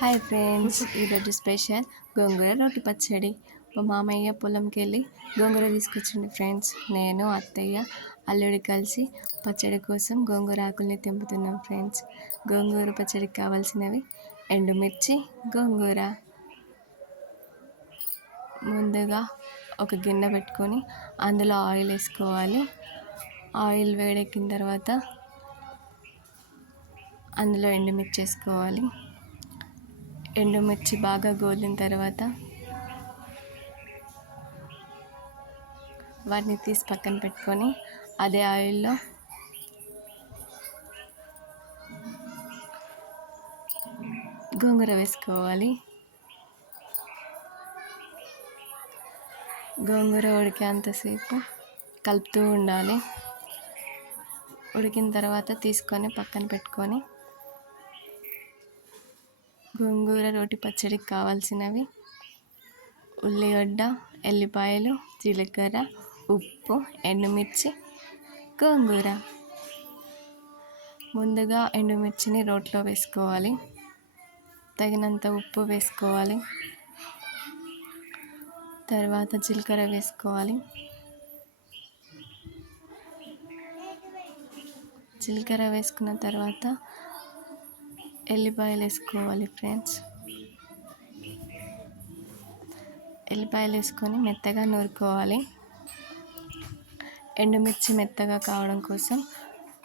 Hi friends ఈరోజు special గోంగూర రోటి పచ్చడి. మా మామయ్య పొలంకి వెళ్ళి గోంగూర తీసుకొచ్చింది ఫ్రెండ్స్. నేను అత్తయ్య అల్లుడి కలిసి పచ్చడి కోసం గోంగూర ఆకుల్ని తెంపుతున్నాం ఫ్రెండ్స్. గోంగూర పచ్చడికి కావాల్సినవి ఎండుమిర్చి గోంగూర. ముందుగా ఒక గిన్నె పెట్టుకొని అందులో ఆయిల్ వేసుకోవాలి. ఆయిల్ వేడెక్కిన తర్వాత అందులో ఎండుమిర్చి వేసుకోవాలి. ఎండుమిర్చి బాగా గోలిన తర్వాత వాటిని తీసి పక్కన పెట్టుకొని అదే ఆయిల్లో గోంగూర వేసుకోవాలి. గోంగూర ఉడికేంతసేపు కలుపుతూ ఉండాలి. ఉడికిన తర్వాత తీసుకొని పక్కన పెట్టుకొని గోంగూర రోటి పచ్చడికి కావాల్సినవి ఉల్లిగడ్డ ఎల్లిపాయలు జీలకర్ర ఉప్పు ఎండుమిర్చి గోంగూర. ముందుగా ఎండుమిర్చిని రోట్లో వేసుకోవాలి. తగినంత ఉప్పు వేసుకోవాలి. తర్వాత జీలకర్ర వేసుకోవాలి. జీలకర్ర వేసుకున్న తర్వాత ఎల్లిపాయలు వేసుకోవాలి ఫ్రెండ్స్ ఎల్లిపాయలు వేసుకొని మెత్తగా నూరుకోవాలి ఎండుమిర్చి మెత్తగా కావడం కోసం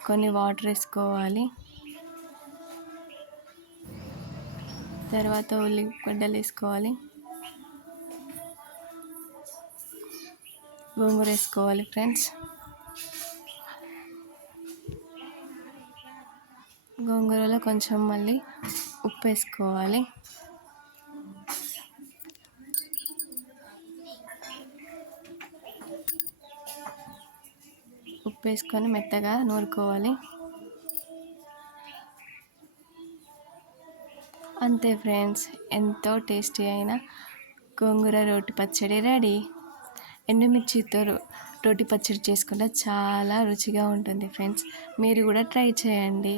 కొన్ని వాటర్ వేసుకోవాలి తర్వాత ఉల్లిగడ్డలు వేసుకోవాలి గోంగూర వేసుకోవాలి ఫ్రెండ్స్ గోంగూరలో కొంచెం మళ్ళీ ఉప్పు వేసుకోవాలి ఉప్పు వేసుకొని మెత్తగా నూరుకోవాలి. అంతే ఫ్రెండ్స్ ఎంతో టేస్టీ అయిన గోంగూర రోటి పచ్చడి రెడీ. ఎండుమిర్చితో రోటి పచ్చడి చేసుకుంటే చాలా రుచిగా ఉంటుంది ఫ్రెండ్స్. మీరు కూడా ట్రై చేయండి.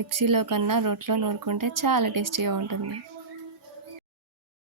మిక్సీలో కన్నా రోట్లో నూరుకుంటే చాలా టేస్టీగా ఉంటుంది.